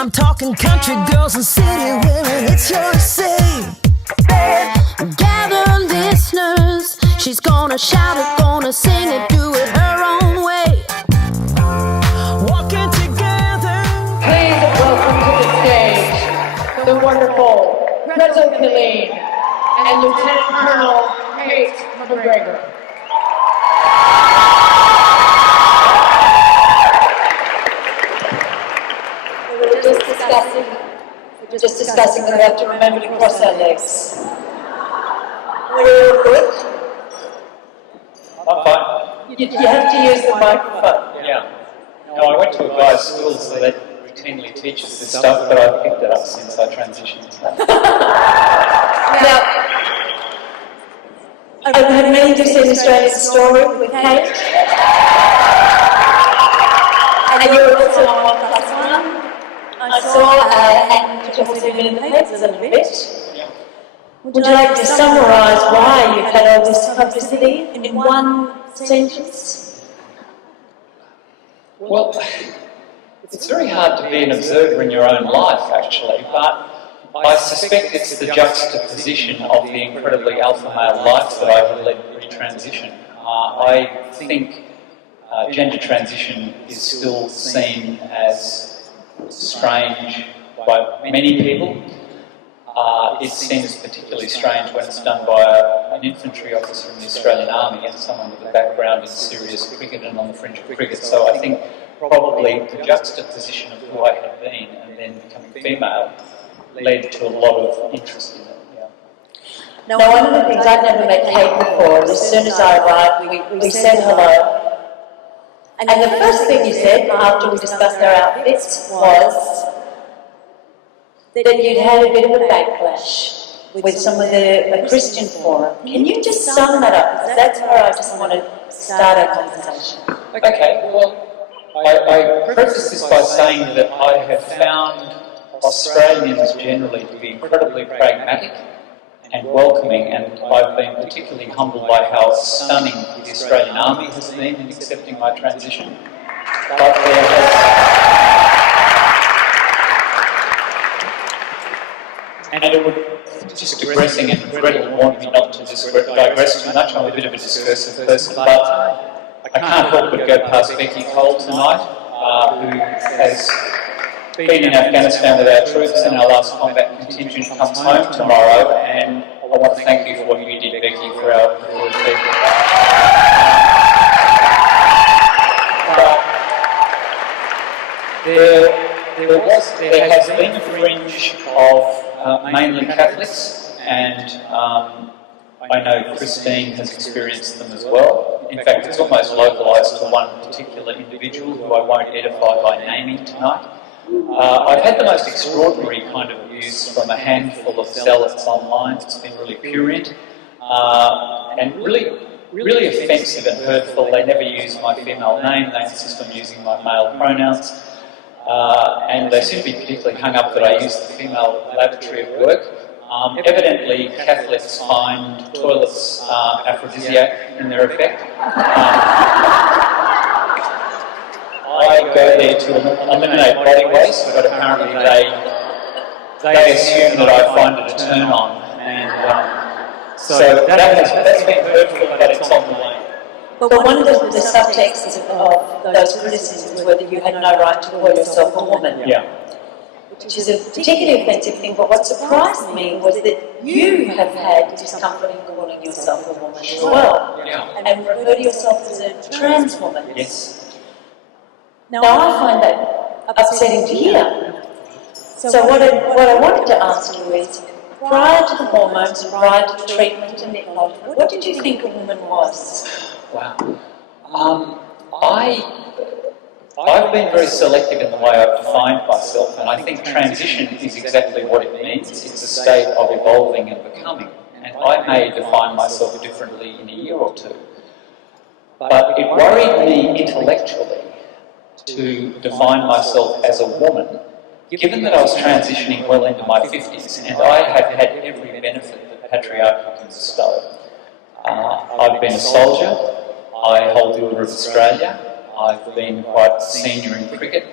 I'm talking country girls and city women, it's your say. Gather listeners, she's gonna shout it, gonna sing it, do it her own way. Walking together. Please welcome to the stage the wonderful Gretel Killeen and Lieutenant Colonel Cate McGregor. We're just discussing that we have to remember to cross our legs. Are you all good? I'm fine. You have to use the microphone. Yeah. No, I went to a guy's school, so they routinely teach us this stuff, but I've picked it up since I transitioned. Now, have many of you seen Australia's Story with Cate? And you were also on 1+1. I saw, and just been in the papers a little bit. Yeah. Would you like to summarise why you've had all this publicity in one sentence? Well, it's very hard to be an observer in your own life, actually, but I suspect it's the juxtaposition of the incredibly alpha male life that I have led pre-transition. I think gender transition is still seen as strange by many people. It seems particularly strange when it's done by an infantry officer in the Australian Army and someone with a background in serious cricket and on the fringe of cricket. So I think probably the juxtaposition of who I had been and then becoming female led to a lot of interest in it. Yeah. Now, one of the things I'd never met Cate before, as soon as I arrived, we said hello. And the first thing you said after we discussed our outfits was that you'd had a bit of a backlash with some of the Christian forum. Can you just sum that up? Because that's where I just want to start our conversation. Okay, well, I preface this by saying that I have found Australians generally to be incredibly pragmatic and welcoming, and I've been particularly humbled by how stunning the Australian Army has been in accepting my transition. But there has... And it would just digressing, and Gretel warned me not to digress too much. I'm a bit of a discursive person, but I can't help but go past Becky Cole tonight, who has been in Afghanistan with our troops, and our last combat contingent comes home tomorrow, and I want to thank you for what you did, Becky, for our people. There has been a fringe of mainly Catholics, and I know Christine has experienced them as well. In fact, it's almost localised to one particular individual who I won't edify by naming tonight. I've had the most extraordinary kind of views from a handful of zealots online. It's been really purient and really offensive and hurtful. They never use my female name, they insist on using my male pronouns, and they seem to be particularly hung up that I use the female lavatory at work. Evidently, Catholics find toilets aphrodisiac in their effect. I go there to eliminate body waste, but apparently they assume that I find it a turn on, and so that's been hurtful, but it's on the way. But one of the subtexts of those criticisms were that you had no right to call yourself a woman. Yeah. Which is a particularly offensive thing, but what surprised me was that you have had discomfort in calling yourself a woman as well, and refer to yourself as a trans woman. Yes. Now I find that upsetting to hear. So what I wanted to ask you is, prior to the hormones, prior to the treatment and the acknowledgement, what did you think a woman was? Wow. I've been very selective in the way I've defined myself, and I think transition is exactly what it means. It's a state of evolving and becoming, and I may define myself differently in a year or two. But it worried me intellectually to define myself as a woman, given that I was transitioning well into my 50s, and I have had every benefit that patriarchy can bestow. I've been a soldier, I hold the Order of Australia, I've been quite senior in cricket,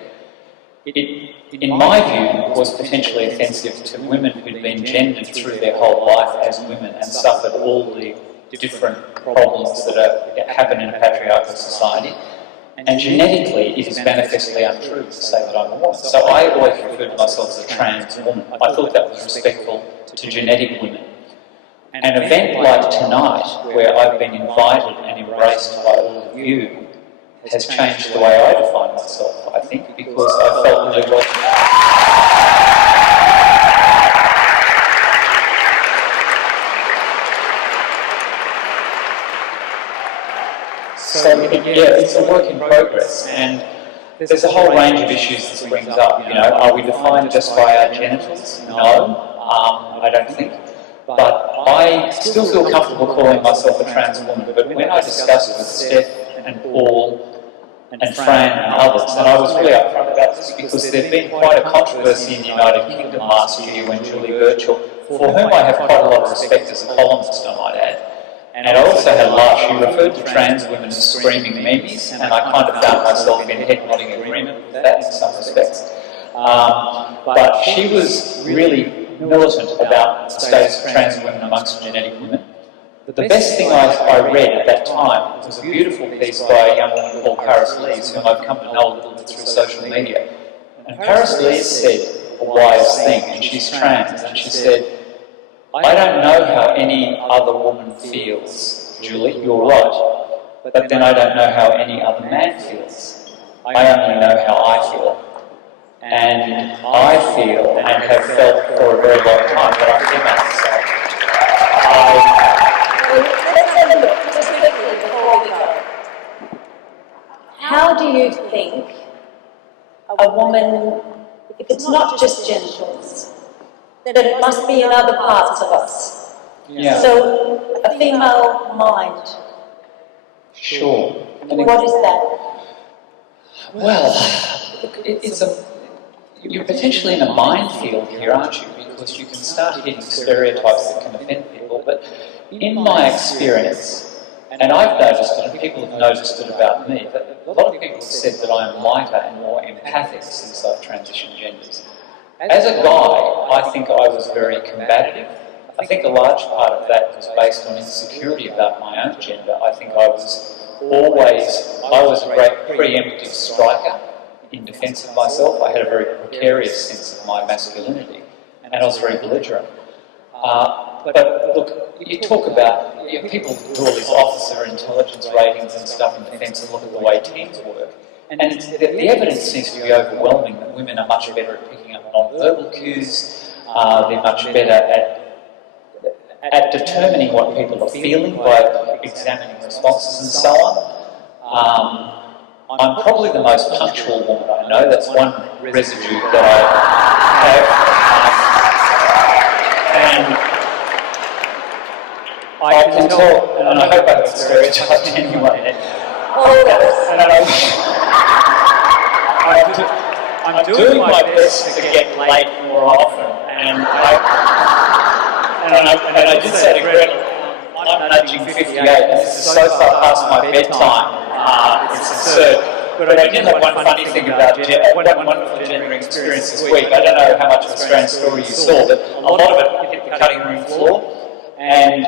in my view, was potentially offensive to women who'd been gendered through their whole life as women and suffered all the different problems that happen in a patriarchal society. And genetically, it is manifestly untrue to say that I'm a woman. So I always referred to myself as a trans woman. I thought that was respectful to genetic women. An event like tonight, where I've been invited and embraced by all of you, has changed the way I define myself, I think, because I felt really welcome. So, yeah, it's a work in progress, and there's a whole range of issues this brings up. You know, are we defined just by our genitals? No, I don't think. But I still feel comfortable calling myself a trans woman. But when I discussed with Steph and Paul and Fran and others, and I was really upfront about this because there'd been quite a controversy in the United Kingdom last year when Julie Birchall, for whom I have quite a lot of respect as a columnist, I might add, and I also had a laugh. She referred to trans women as screaming memes, and I kind of found myself in head-nodding agreement with that in some respects. But she was really militant about the status of trans women amongst genetic women. The best thing I read at that time was a beautiful piece by a young woman called Paris Lees, whom I've come to know a little bit through social media. And Paris Lees said a wise thing, and she's trans, and she said, "I don't know how any other woman feels, Julie, you're right, but then I don't know how any other man feels. I only know how I feel. And I feel and have felt for a very long time that I'm female, so Let's have a look, just quickly before we go. How do you think a woman, if it's not just genitals, that it must be in other parts of us? yeah, So, a female mind, sure. what is that? Well, you're potentially in a minefield here, aren't you? Because you can start hitting stereotypes that can offend people. But in my experience, and I've noticed it, and people have noticed it about me, that a lot of people have said that I'm lighter and more empathic since I've transitioned genders. As a guy, I think I was very combative. I think a large part of that was based on insecurity about my own gender. I think I was a great preemptive striker in defence of myself. I had a very precarious sense of my masculinity, and I was very belligerent. But look, you talk about people do all these officer intelligence ratings and stuff in defence and look at the way teams work, and the evidence seems to be overwhelming that women are much better at picking up non-verbal cues. They're much better at determining what people are feeling by examining responses and so on. I'm probably the most punctual woman I know. That's one residue that I have. And I can tell, and I hope I haven't stereotyped anyway. I'm doing my best to get late more often, and I did say to Gretel, I'm nudging 58, and this is so far past my bedtime. It's absurd. But I did have one funny thing about one wonderful gendering experience this week. I don't know how much of Australian story you saw, but a lot of it hit the cutting room floor. And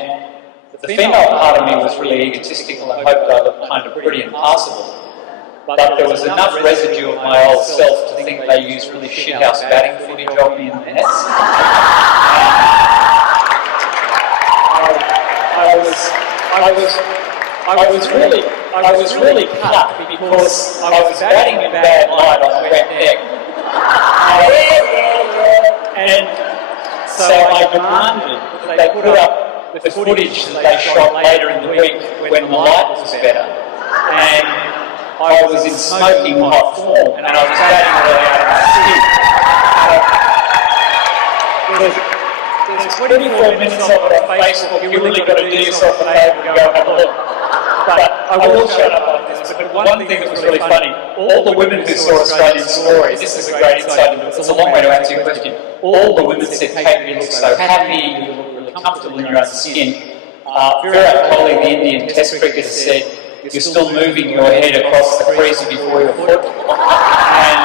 the female part of me was really egotistical and hoped I looked kind of pretty and passable. But there was enough residue of my old self to think they used really shithouse batting footage of me in the nets. I was really cut because I was batting in bad light on the wet deck. And so I demanded that they put up the footage that they shot later in the week when the light was better. And I was in smoking hot form, and I was batting really out of my skin. There's 24 minutes of it on Facebook. You really got to do yourself a favour and go have a look. But I will shut up on this. But one thing that was really funny, all the women who saw Australian Story, this is a great insight into it. It's a long way to answer your question. All the women said, "Cate, you look so happy, you look really comfortable in your own skin." Virat Kohli, the Indian Test cricketer, said, "You're still moving your head across the crease before your foot." And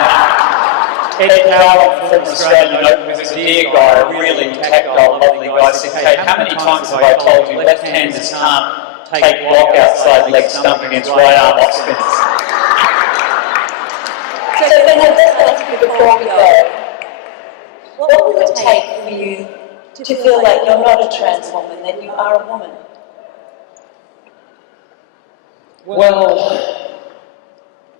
Ed Cowell from Australian Open was a dear guy, a really tactile, lovely guy, said, Cate, how many times have I told you left-handers can't take block outside leg stump against right arm off spinners? So then I just ask you before we go, what would it take for you to feel like you're not a trans woman, that you are a woman? Well,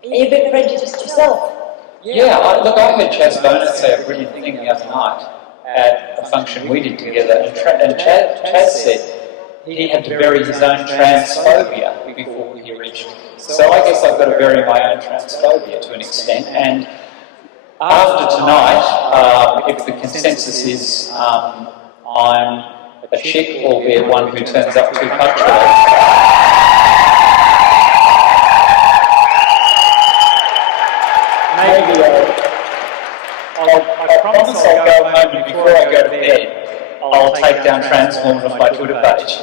Are you a bit prejudiced yourself? yeah, I heard Chaz Bonet say a brilliant thing the other night at a function we did together, and Chaz said he had to bury his own transphobia before he reached. So I guess I've got to bury my own transphobia to an extent, and after tonight, if the consensus is I'm a chick, albeit one who turns up too punctually, maybe I promise I'll go home and before I go to bed, I'll take down trans woman off my Twitter page.